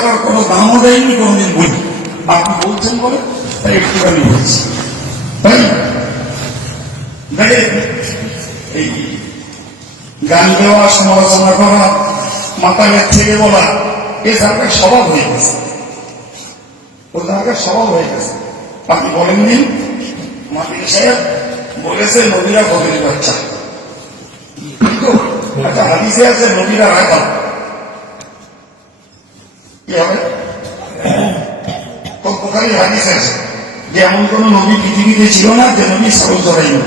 কোনো দামও দেয়নি, কোনোদিন বলি আপনি বলছেন বলে তাই একটুখানি বলছি তাই এই গান দেওয়া সমালোচনা করা মাতালের থেকে বলা, এ জায়গায় স্বভাব হয়ে গেছে। ও জায়গায় স্বভাব হয়ে গেছে। আপনি বলেননি? মাতিন সাহেব বলেছে, নদীরা কবির বাচ্চা। একটা হাদিসে আছে, নদীরা রাখা হাদিস আছে? যে এমন কোন নবী পৃথিবীতে ছিল না যে নবী ছাগল চড়াইনি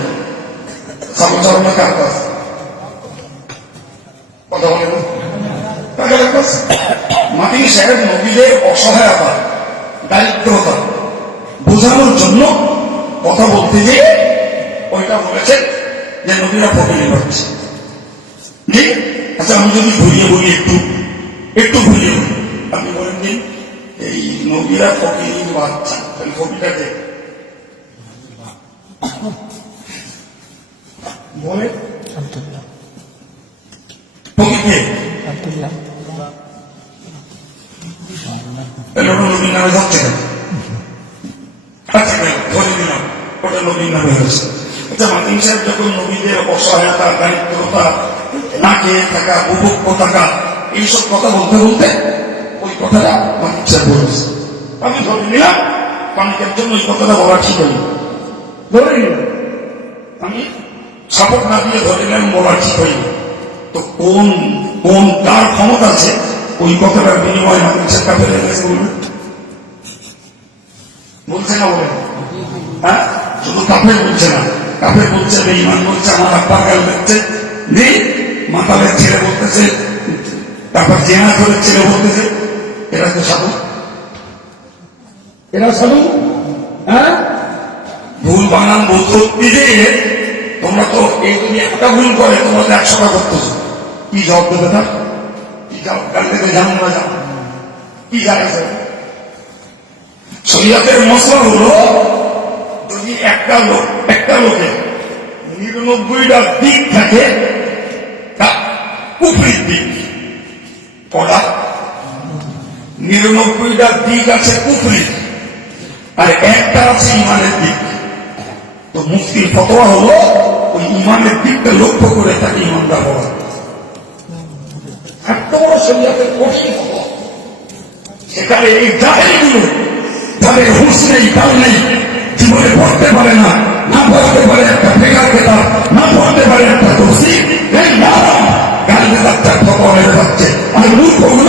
ছাগল চড়ানো কার কথা সাহেব নবীদের অসহায়তা বোঝানোর জন্য কথা বলতে গিয়ে ওইটা বলেছেন যে নবীরা ফকিরি পাচ্ছে আচ্ছা আমি যদি ঘুরিয়ে বলি একটু একটু ঘুরিয়ে বলি। আপনি বলেন এই নবীরা ফকিরি বাচ্চা তাহলে ফকিরটাকে বলে আব্দুল্লাহ ফকিরকে আব্দুল্লাহ তাহলে ওটা নবীর নামে যাচ্ছে না ধরে দিলাম ওটা নবীর নামে হয়েছে। আচ্ছা মাতিন সাহেব যখন নবীদের অসহায়তা দারিদ্রতা না খেয়ে থাকা উপভোগ্য থাকা এইসব কথা বলতে বলতে কথাটা সাহেব বলেছে আমি ধরে নিলাম পানিকের জন্য ওই কথাটা বলা ঠিক হয়নি ধরে নিলাম আমি সাপোর্ট না দিয়ে ধরে নিলাম বলা ঠিক হয়নি তো কোন কোন কার ক্ষমতা আছে ওই কথাটার বিনিময়ে সাহেব কাপে গেছে বলবেন বলছে না বলে হ্যাঁ শুধু কাপে বলছে না কাপে বলছে বেঈমান বলছে আমার আব্বার গাল দেখছে মাতালের ছেলে বলতেছে তারপর জেনা করে ছেলে বলতেছে এরা তো সাধু এরা সাধু হ্যাঁ? ভুল বানান বলতে দিয়ে তোমরা তো এই যদি একটা ভুল করে, তোমরা তো একশোটা করতেছো। কি জবাব দেবে তার? কি জবাব থেকে জানো না জানো। কি জানে স্যার শরীয়তের মশলা হলো, যদি একটা লোক, একটা লোকের নিরানব্বইটা দিক থাকে, তা কুফরির দিক। কটা? নিরানব্বইটা দিক আছে কুফরির আর একটা আছে ইমানের দিক। তো মুক্তির ফতোয়া হলো, ওই ইমানের দিকটা লক্ষ্য করে তাকে ইমানদার হওয়া। এত বড় শরীয়তের কঠিন সেখানে এই জাহেরিগুলো তাদের হুঁশ নেই কাল নেই, জীবনে পড়তে পারে না না পড়তে পারে একটা ফেকার কেতাব না পড়তে পারে একটা দোষী, এই নারাম গান বেদাত্তার ফতোয়া মেরে যাচ্ছে। আর মূর্খগুলো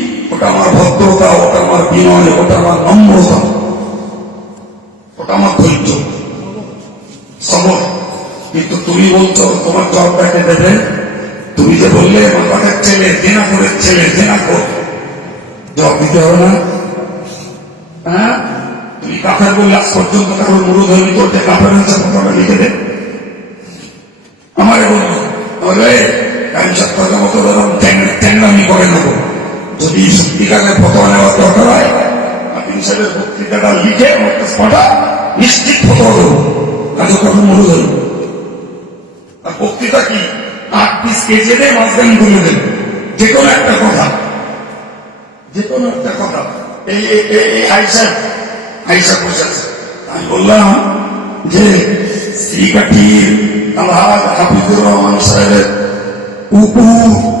ওটা আমার ভদ্রতা, ওটা আমার বিনয়, ওটা আমার নম্রতা, ওটা আমার ধৈর্য। সবর কিন্তু তুমি বলছো, তোমার জবটাকে দেবে। তুমি যে বললে মাথাটার ছেলে জেনা করে ছেলে জেনা কর জবাব দিতে হবে না। হ্যাঁ? তুমি কাফের বললে, আজ পর্যন্ত কারোর মুরুদ হয়নি করতে কাফের হচ্ছে কথাটা লিখে দে। আমারে বলল বলে আমি সত্তরের মতো ধরুন ট্যাংরামি করে নেব। যদি সত্যিকারের ফটো নেওয়ার দরকার হয়। আপনি হিসাবে বক্তৃতাটা লিখে আমাকে স্পটা নিশ্চিত ফটো কাজে কখন মুরুদ হইব আর বক্তৃতা কি? আট পিস কেজে দেয় মাঝখানে তুলে দেন যে কোনো একটা কথা। যে কোনো একটা কথা। এই আইসা আইসা বসে আমি বললাম যে শ্রীকাঠির আলহাজ হাফিজুর রহমান সাহেবের কুকুর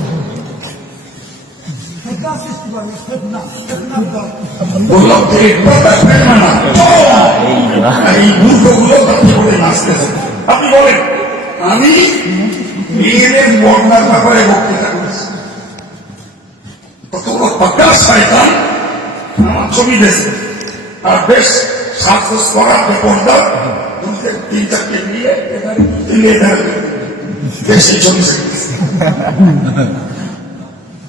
আপনি বলেন। আমি মেয়েদের বন্যার ব্যাপারে বক্তৃতা করেছি। আমার ছবি দেশে আর বেশ সাজগোজ করা বেপর্দা তিন চারটে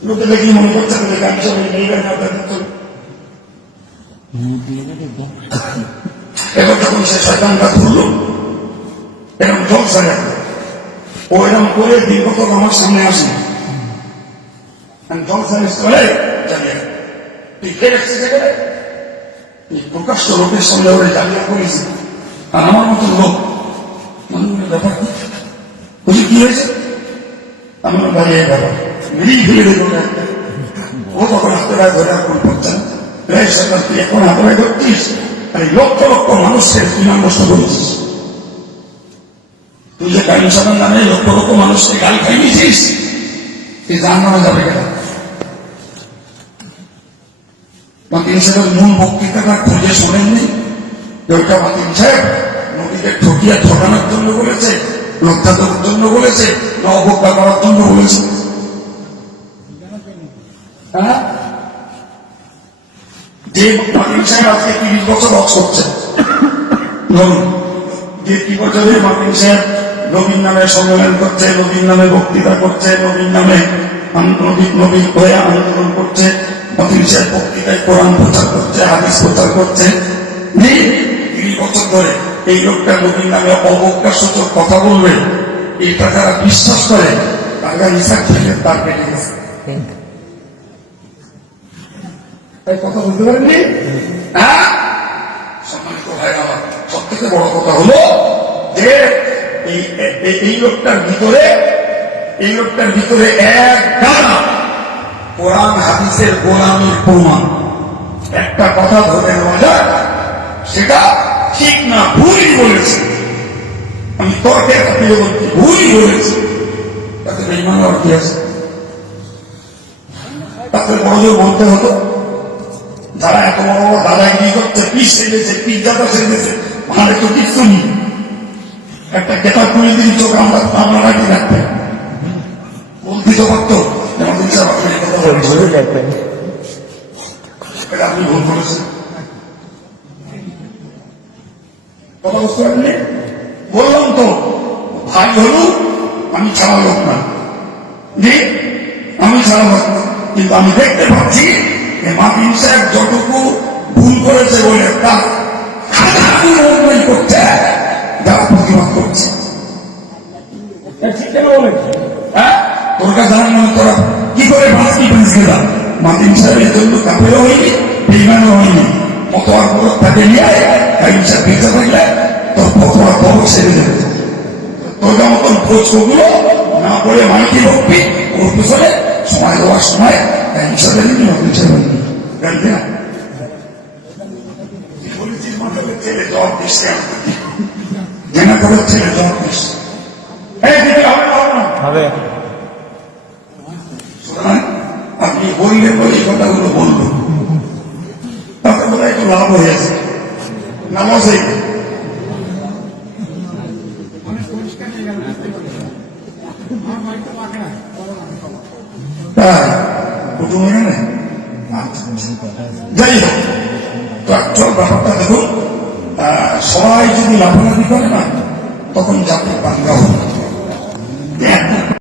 লোকে দেখি করে দীর্ঘত আমার সামনে আসে তুই কে রাখছিস এখানে প্রকাশ্য লোকের সামনে ওরে জানিয়ে করেছি আর আমার মতো লোক। আমি ব্যাপার কি হয়েছে? আমি বললাম, ভাই এই ব্যাপার মিলিয়ে ফেলে দেবো ও তখন হাতে গায়ে ধরে আর কোন করছে না রে সরকার তুই এখন হাতে গায়ে ধরছিস আর এই লক্ষ লক্ষ মানুষের নাম নষ্ট করেছিস তুই যে কালী সাধারণ নামে লক্ষ লক্ষ মানুষকে গাল খাইয়েছিস তুই জান নামে যাবে কেন মাতিন সাহেবের মূল বক্তৃতাটা খুঁজে শোনেননি ওইটা মাতিন সাহেব নদীকে ঠকিয়া ঠকানোর জন্য বলেছে দেওয়ার জন্য বলেছে না অবজ্ঞা করার জন্য বলেছে। হ্যাঁ? যে সাহেব আজকে তিরিশ বছর অস করছে। ধরুন যে কি বছরে সাহেব নবীন নামে সম্মেলন করছে, নবীন নামে বক্তৃতা করছে, নবীন নামে আন- নবী নবী হয়ে আন্দোলন করছে মাতিন সাহেব বক্তৃতায় কোরআন প্রচার করছে, হাদিস প্রচার করছে। তিরিশ বছর ধরে এই লোকটা নবীন নামে অবজ্ঞা সূচক কথা বলবে এটা যারা বিশ্বাস করে তারা ইসাক থেকে তার পেটে গেছে। কথা বলতে পারেননি? হ্যাঁ? সম্মানিত ভাই আমার সব থেকে বড় কথা হলো যে এই লোকটার ভিতরে এই লোকটার ভিতরে এক গাদা কোরআন হাদিসের গোলামের প্রমাণ। একটা কথা ধরে নেওয়া যায় সেটা ঠিক না ভুলই বলেছে। আমি তর্কের খাতিরে বলছি ভুলই বলেছে। তাতে বেইমান আর কি আছে। তাতে বড়জোর বলতে হতো যারা এত বড় বড় দাদাগিরি করছে পিস সেজেছে পিজ্জাটা সেজেছে ওনাদের তো কিছু নেই। একটা কেতাব করে দিন চোখ আমরা আমরা রাখি রাখতে বলতে তো পারতো আপনি এই কথা বলেছেন। এটা আপনি ভুল করেছেন কথা বুঝতে পারেননি বললাম তো ভাই হলু আমি ছাড়া লোক না। জি আমি ছাড়া লোক না। কিন্তু আমি দেখতে পাচ্ছি সাহেব যতটুকু ভুল করেছে বলে যারা প্রতিবাদ করছে। হ্যাঁ? তোর কাছে তোরা কি করে মাছ কি পেয়েছে না মাতিন সাহেবের জন্য কাপেরও হয়নি বেইমানও হয়নি। তাকে নিয়ে আয় কাইম সাহেব বেঁচে থাকলে তোর পতোয়া বড় ছেড়ে দেবে তোর মতন না পড়ে মাইকে রক্ষি ওর পিছনে সময় দেওয়ার সময় সাহেবের নতুন ছেলে জানতে না? কি বলেছিস মাথায় ছেলে? জবাব দিস জেনা করে ছেলে জবাব দিস? এই দিদি হবে না, হবে না। হবে। সুতরাং আপনি বললেন বলে কথাগুলো বলবেন। তাতে একটু লাভ হয়েছে নামাজ। আমার। যাই হোক, তো actual ব্যাপারটা দেখুন সবাই যদি লাফালাফি করে না, তখন জাতি বাংলা